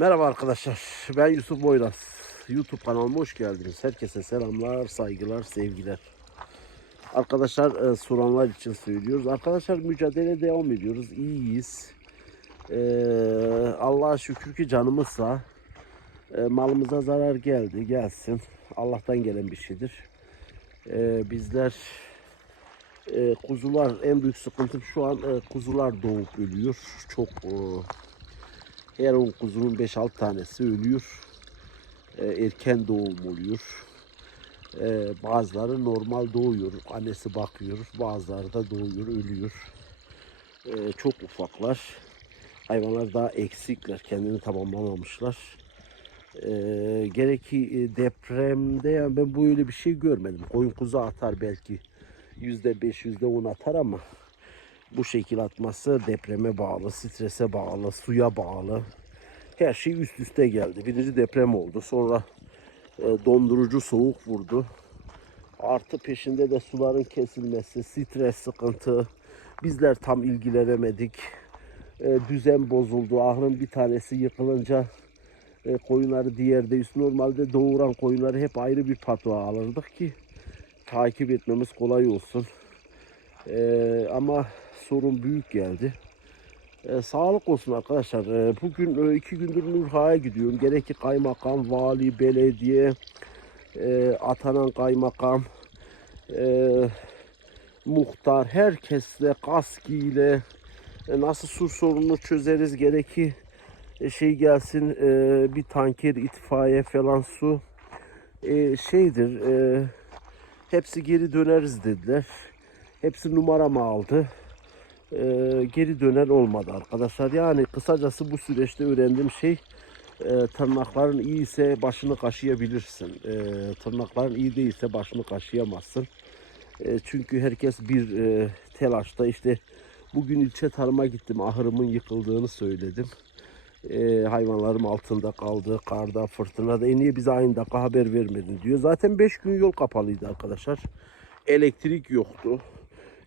Merhaba arkadaşlar. Ben Yusuf Boyraz. YouTube kanalıma hoş geldiniz. Herkese selamlar, saygılar, sevgiler. Arkadaşlar e, soranlar için söylüyoruz. Arkadaşlar mücadele devam ediyoruz. İyiyiz. E, Allah'a şükür ki canımız sağ. E, malımıza zarar geldi. Gelsin. Allah'tan gelen bir şeydir. E, bizler e, kuzular en büyük sıkıntım şu an e, kuzular doğup ölüyor. Çok e, her 10 kuzunun 5-6 tanesi ölüyor. E, erken doğum oluyor. E, bazıları normal doğuyor. Annesi bakıyor. Bazıları da doğuyor, ölüyor. E, çok ufaklar. Hayvanlar daha eksikler. Kendini tamamlamamışlar. E, gerek ki e, depremde yani ben böyle bir şey görmedim. Koyun kuzu atar belki %5, %10 atar ama bu şekil atması depreme bağlı, strese bağlı, suya bağlı. Her şey üst üste geldi. Birinci deprem oldu. Sonra e, dondurucu soğuk vurdu. Artı peşinde de suların kesilmesi, stres, sıkıntı. Bizler tam ilgilenemedik. E, düzen bozuldu. Ahırın bir tanesi yıkılınca e, koyunları diğerde üst normalde doğuran koyunları hep ayrı bir patva alırdık ki takip etmemiz kolay olsun. E, ama sorun büyük geldi. E, sağlık olsun arkadaşlar. E, bugün e, iki gündür Nurha'ya gidiyorum. Gerek ki kaymakam, vali, belediye, e, atanan kaymakam, e, muhtar, herkesle, kaskiyle e, nasıl su sorununu çözeriz. Gerek ki e, şey gelsin e, bir tanker itfaiye falan su e, şeydir e, hepsi geri döneriz dediler. Hepsi numaramı aldı e, geri dönen olmadı arkadaşlar. Yani kısacası bu süreçte öğrendiğim şey e, tırnakların iyi ise başını kaşıyabilirsin. E, tırnakların iyi değilse başını kaşıyamazsın. E, çünkü herkes bir e, telaşta işte bugün ilçe tarıma gittim ahırımın yıkıldığını söyledim. E, hayvanlarım altında kaldı karda fırtınada e niye bize aynı dakika haber vermedin diyor. Zaten 5 gün yol kapalıydı arkadaşlar. Elektrik yoktu.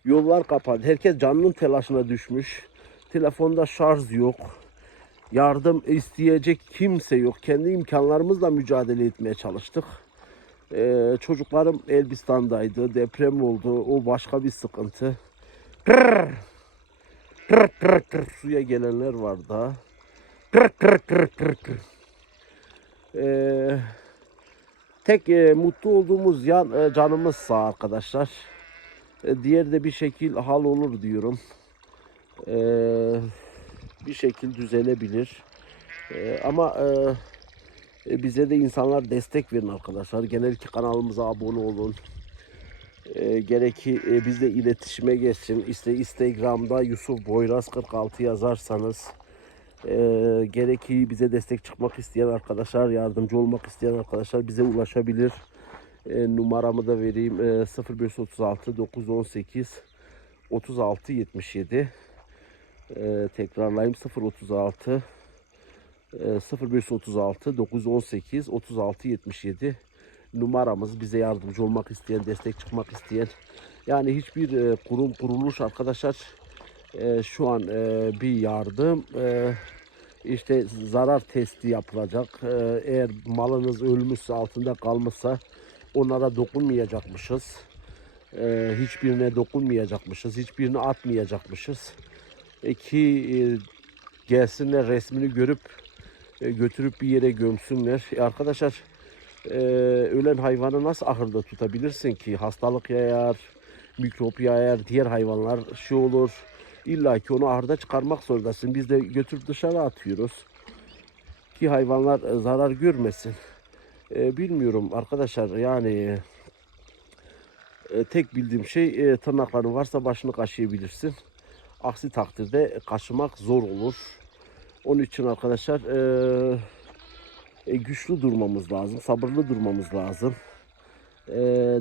Yollar kapalı. Herkes canının telaşına düşmüş. Telefonda şarj yok. Yardım isteyecek kimse yok. Kendi imkanlarımızla mücadele etmeye çalıştık. Ee, çocuklarım Elbistan'daydı. Deprem oldu. O başka bir sıkıntı. Kırr. Kırr, kırr, kırr. Suya gelenler var daha. Kırr, kırr, kırr, kırr, kırr. Ee, tek e, mutlu olduğumuz yan e, canımız sağ arkadaşlar. E, Diğer de bir şekil hal olur diyorum. E, bir şekil düzelebilir. E, ama e, e, bize de insanlar destek verin arkadaşlar. Genel ki kanalımıza abone olun. E, gerek ki e, bizle iletişime geçsin. İşte Instagram'da Yusuf Boyraz 46 yazarsanız e, gerek ki bize destek çıkmak isteyen arkadaşlar, yardımcı olmak isteyen arkadaşlar bize ulaşabilir. E, numaramı da vereyim. E, 0536 918 36 77. E, tekrarlayayım 036 e, 0536 918 36 77 numaramız bize yardımcı olmak isteyen, destek çıkmak isteyen yani hiçbir e, kurum kuruluş arkadaşlar e, şu an e, bir yardım e, işte zarar testi yapılacak. E, eğer malınız ölmüşse altında kalmışsa onlara dokunmayacakmışız. Ee, hiçbirine dokunmayacakmışız. Hiçbirini atmayacakmışız. E, ki e, gelsinler resmini görüp e, götürüp bir yere gömsünler. E, arkadaşlar e, ölen hayvanı nasıl ahırda tutabilirsin ki? Hastalık yayar, mikrop yayar, diğer hayvanlar şey olur. İlla ki onu ahırda çıkarmak zorundasın. Biz de götürüp dışarı atıyoruz. Ki hayvanlar e, zarar görmesin. E, bilmiyorum arkadaşlar yani e, tek bildiğim şey e, tırnakların varsa başını kaşıyabilirsin. Aksi takdirde kaşımak zor olur. Onun için arkadaşlar e, e, güçlü durmamız lazım, sabırlı durmamız lazım. E,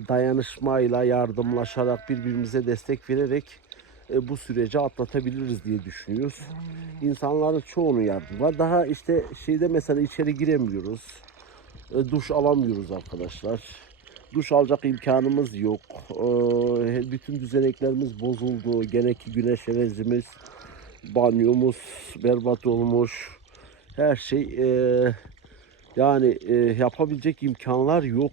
dayanışmayla, yardımlaşarak, birbirimize destek vererek e, bu süreci atlatabiliriz diye düşünüyoruz. İnsanların çoğunun yardımı var. Daha işte şeyde mesela içeri giremiyoruz e, duş alamıyoruz arkadaşlar. Duş alacak imkanımız yok. E, bütün düzeneklerimiz bozuldu. Gene ki güneş enerjimiz, banyomuz berbat olmuş. her şey e, yani e, yapabilecek imkanlar yok.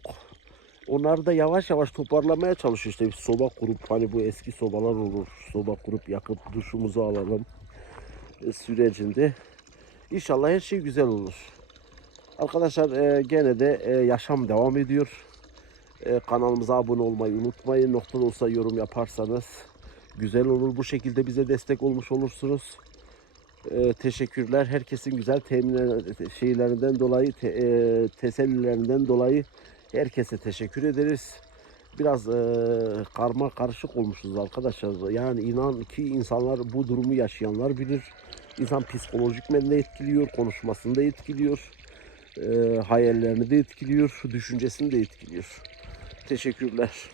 Onları da yavaş yavaş toparlamaya çalışıyor işte bir soba kurup hani bu eski sobalar olur. Soba kurup yakıp duşumuzu alalım e, sürecinde. İnşallah her şey güzel olur. Arkadaşlar e, gene de e, yaşam devam ediyor. E, kanalımıza abone olmayı unutmayın. Nokta da olsa yorum yaparsanız güzel olur. Bu şekilde bize destek olmuş olursunuz. E, teşekkürler. Herkesin güzel temin şeylerinden dolayı, te, e, tesellilerinden dolayı herkese teşekkür ederiz. Biraz e, karma karışık olmuşuz arkadaşlar. Yani inan ki insanlar bu durumu yaşayanlar bilir. İnsan psikolojik de etkiliyor, konuşmasını da etkiliyor, e, hayallerini de etkiliyor, düşüncesini de etkiliyor. Teşekkürler.